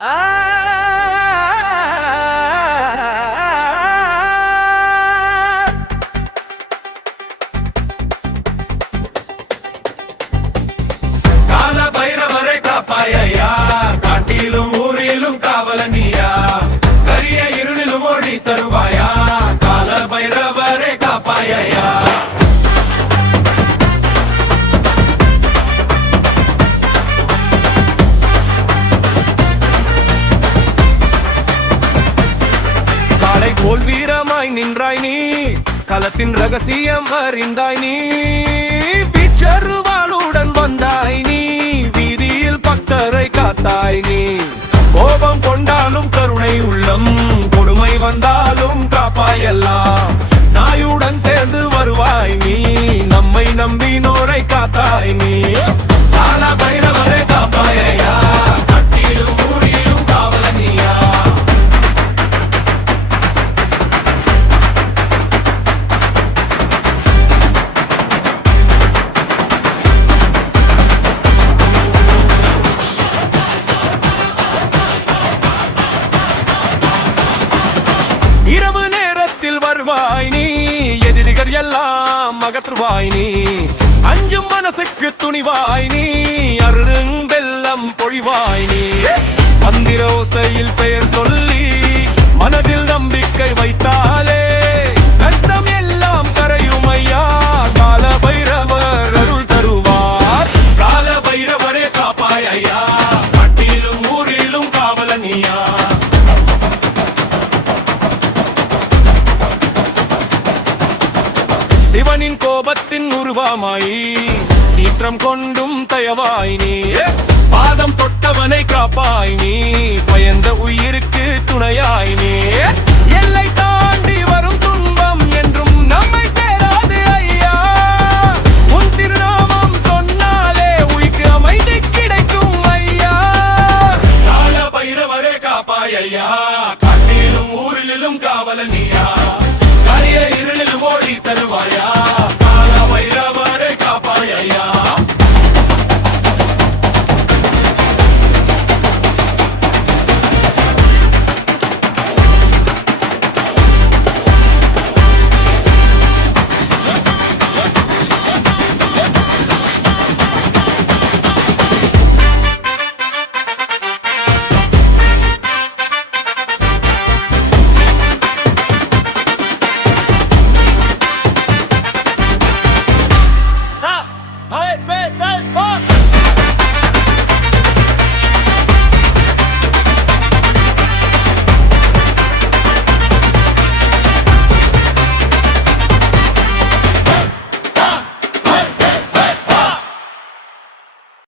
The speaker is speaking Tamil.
கால பைரவரை காப்பாயா, காட்டிலும் ஊரிலும் காவலனியா, கரிய இருளிலும் ஓடி தருவாயா, கால பைரவரை காப்பாயா. காளை போல் வீரமாய் நின்றாய் நீ, களத்தின் ரகசியம் அறிந்தாய் நீ, பிச்சருவாளுடன் வந்தாய் நீ, வீதியில் பக்தரை காத்தாய் நீ. கோபம் கொண்டாலும் கருணை உள்ளம், கொடுமை வந்தாலும் காப்பாயெல்லாம், நாயுடன் சேர்ந்து வருவாய் நீ, நம்மை நம்பினோரை காத்தாய் நீ. கால பைரவரை காப்பாயா, கட்டிலும் ஊரிலும் காவலனியா. இரவு நேரத்தில் வருவாய் நீ, எதிரிகள் எல்லாம் அகற்றுவாய் நீ, அஞ்சும் மனசுக்கு துணிவாய் நீ, அருங்கெல்லாம் பொழிவாய் நீ. மந்திர ஓசையில் பெயர் சொல்லி மனதில் நம்பிக்கை வைத்தாலே, கஷ்டம் எல்லாம் கரையும் ஐயா, கால பைரவர் அருள் தருவார். கால பைரவரே காப்பாய் ஐயா, கட்டிலும் ஊரிலும் காவலனியா. சிவனின் கோபத்தின் உருவமாய் சீற்றம் கொண்டும் தயவாய் நீ, பாதம் தொட்டவனை காப்பாய் நீ, பயந்த உயிருக்கு துணையாய் நீ. எல்லை தாண்டி வரும் துன்பம் என்றும் நம்மை சேராது ஐயா, உன் திருநாமம் சொன்னாலே உயிருக்கு அமைதி கிடைக்கும் ஐயா. கால பைரவரே காப்பாய் ஐயா, காட்டிலும் ஊரிலும் காவலனியா, கரிய இருளிலும் ஓடி தருவாயா.